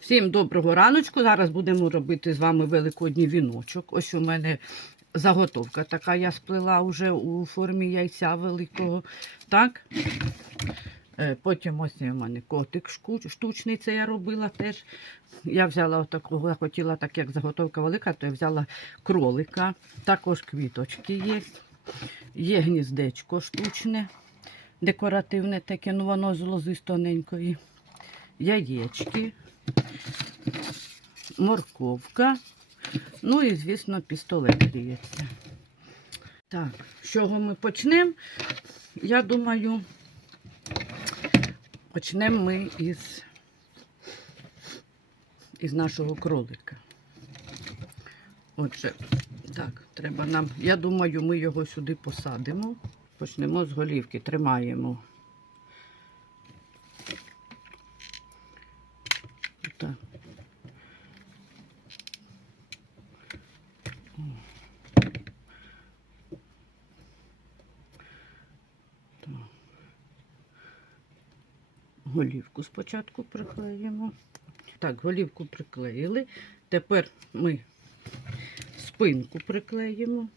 Всім доброго раночку. Зараз будемо робити з вами великодній віночок. Ось у мене заготовка така, я сплела вже у формі яйця великого. Так. Е, Потім ось у мене котик штучний, це я робила теж. Я взяла отакого, я хотіла, так як заготовка велика, то я взяла кролика. Також квіточки є. Є гніздечко штучне, декоративне таке, ну воно з лози тоненької. Яєчки, морковка. Ну і, звісно, пістолет гріється. Так, з чого ми почнемо? Я думаю, почнемо ми із, із нашого кролика. Отже, так, треба нам. Я думаю, ми його сюди посадимо. Почнемо з голівки, тримаємо. Так. О. Так. Голівку спочатку приклеїмо. Так, голівку приклеїли. Тепер ми спинку приклеїмо.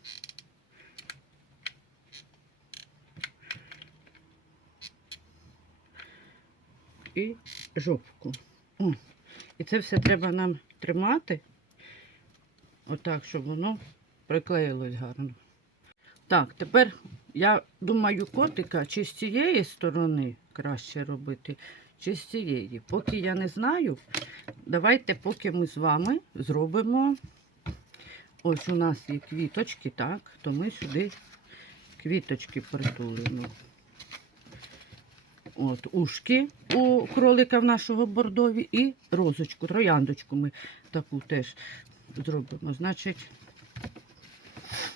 І жовтку. О, і це все треба нам тримати, отак, щоб воно приклеїлось гарно. Так, тепер я думаю, котика чи з цієї сторони краще робити, чи з цієї. Поки я не знаю, давайте, поки ми з вами зробимо. Ось у нас є квіточки, так, то ми сюди квіточки притулимо. От, ушки у кролика в нашого бордові і розочку, трояндочку ми таку теж зробимо. Значить,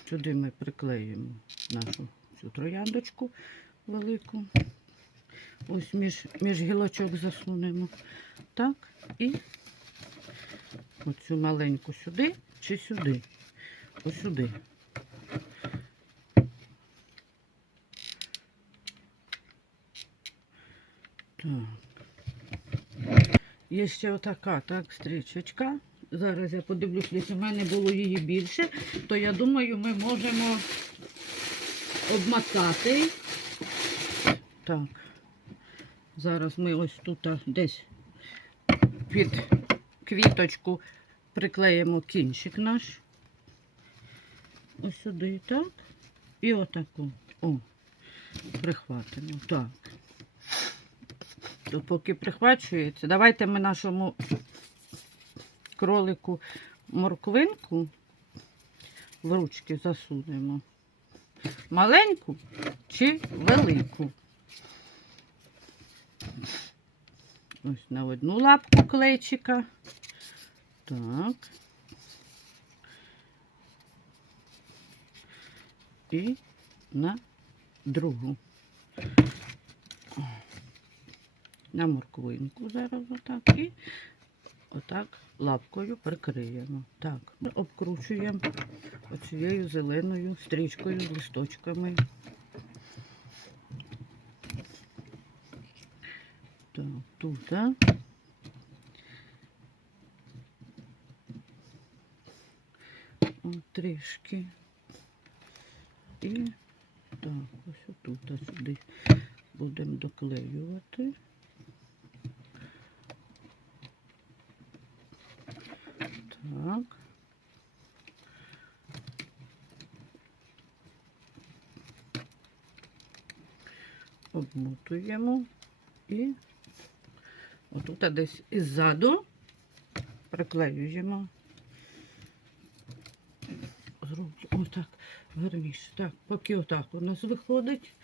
сюди ми приклеїмо нашу цю трояндочку велику. Ось між, між гілочок засунемо. Так, і оцю маленьку сюди чи сюди. Ось сюди. Так. Є ще отака, так, стрічечка. Зараз я подивлюсь, якщо в мене було її більше, то я думаю, ми можемо обмотати. Так. Зараз ми ось тут десь під квіточку приклеїмо кінчик наш. Ось сюди, і так. І отаку. О, прихватимо. Так. То поки прихвачується, давайте ми нашому кролику морквинку в ручки засунемо. Маленьку чи велику? Ось на одну лапку клейчика. Так. І на другу. На морквинку зараз отак і отак лапкою прикриємо. Так, обкручуємо оцією зеленою стрічкою з листочками. Тут? О, трішки. І так, ось отут сюди будемо доклеювати. Так. Обмотуємо і отут десь іззаду приклеюємо. Зроблю отак гарніше. Так, поки отак у нас виходить.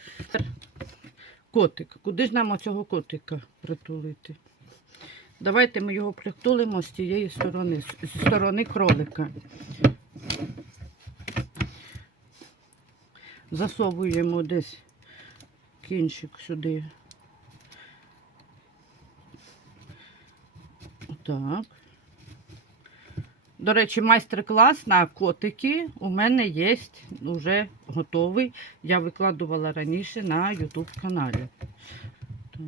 Котик. Куди ж нам оцього котика притулити? Давайте ми його притулимо з тієї сторони, з сторони кролика. Засовуємо десь кінчик сюди. Отак. До речі, майстер-клас на котики у мене є вже готовий. Я викладувала раніше на YouTube каналі. Так,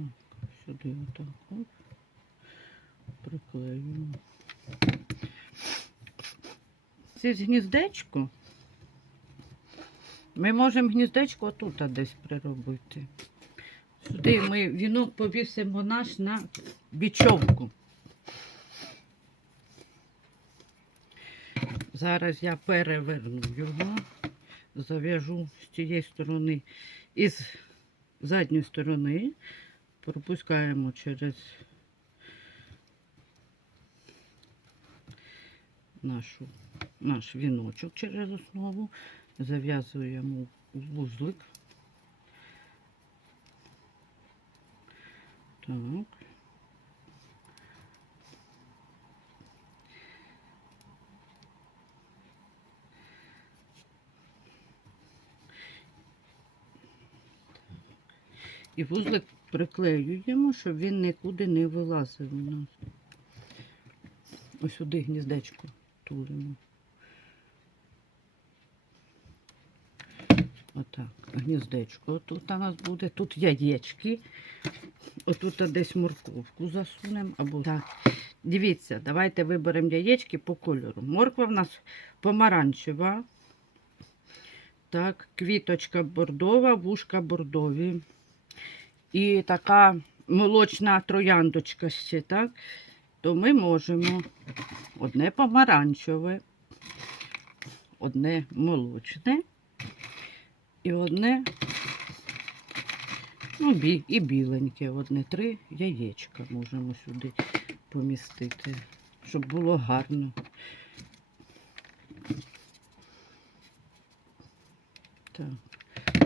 сюди отак. Оп. приклеюємо. Це гніздечко. Ми можемо гніздечко отут десь приробити. Сюди ми вінок повісимо наш на бічовку. Зараз я переверну його, зав'яжу з цієї сторони і з задньої сторони пропускаємо через нашу, наш віночок через основу, зав'язуємо вузлик. Так. І вузлик приклеюємо, щоб він нікуди не вилазив у нас. Ось сюди гніздечко тулимо. Отак, гніздечко. Тут у нас буде, тут яєчки. Отут десь морковку засунемо. Або так. Дивіться, давайте виберемо яєчки по кольору. Морква в нас помаранчева. Так, квіточка бордова, вушка бордові. І така молочна трояндочка ще, так? То ми можемо одне помаранчеве, одне молочне і одне, ну, бі, і біленьке, одне три яєчка можемо сюди помістити, щоб було гарно. Так,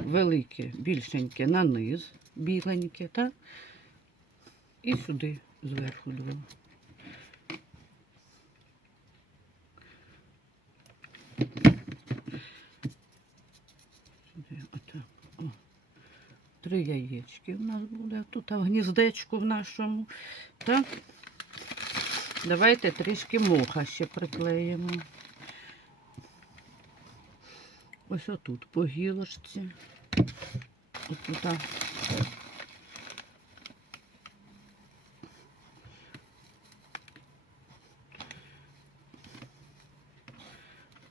велике, більшеньке на низ, біленьке, так? І сюди зверху два. Сюди. О. Три яєчки в нас буде. Тут а гніздечку в нашому. Так. Давайте трішки моха ще приклеїмо. Ось отут по гілочці. Отут. а.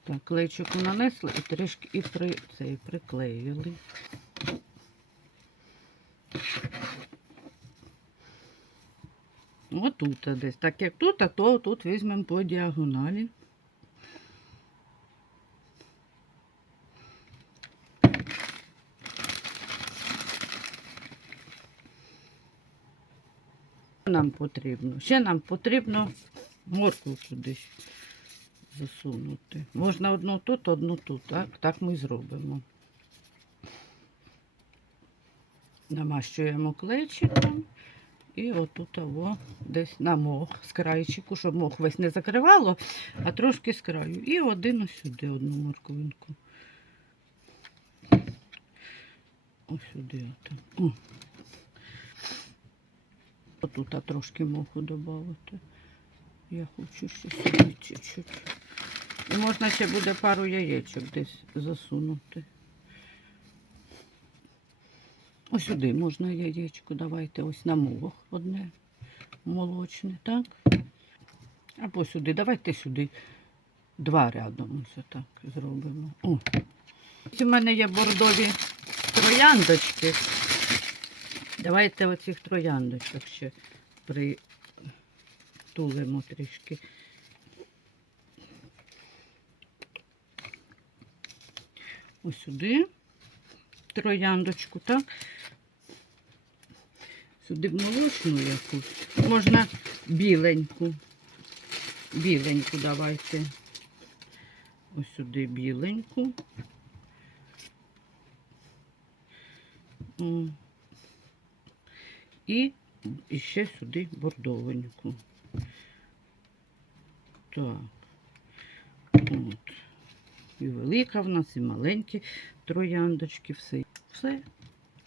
Так, клейчику нанесли і трішки і при, цей приклеїли. Отут десь. Так як тут, а то тут візьмемо по діагоналі. Що нам потрібно? Ще нам потрібно моркву сюди засунути. Можна одну тут, одну тут. Так, так ми зробимо. Намащуємо клейчиком і отут того десь на мох з крайчику, щоб мох весь не закривало, а трошки з краю. І один ось сюди одну морковинку. Ось сюди. Отак. Отут трошки моху додати. Я хочу ще сюди чуть-чуть. І можна ще буде пару яєчок десь засунути. Ось сюди можна яєчко. Давайте ось на мох одне молочне, так? Або сюди. Давайте сюди два рядом ось так зробимо. О. Ось у мене є бордові трояндочки. Давайте оцих трояндочок ще притулимо трішки. Ось сюди трояндочку, так? Сюди молочну якусь. Можна біленьку. Біленьку давайте. Ось сюди біленьку. І, ще сюди бордовеньку. Так. І велика в нас, і маленькі трояндочки. Все. Все.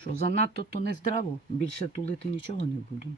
Що занадто, то не здраво. Більше тулити нічого не будемо.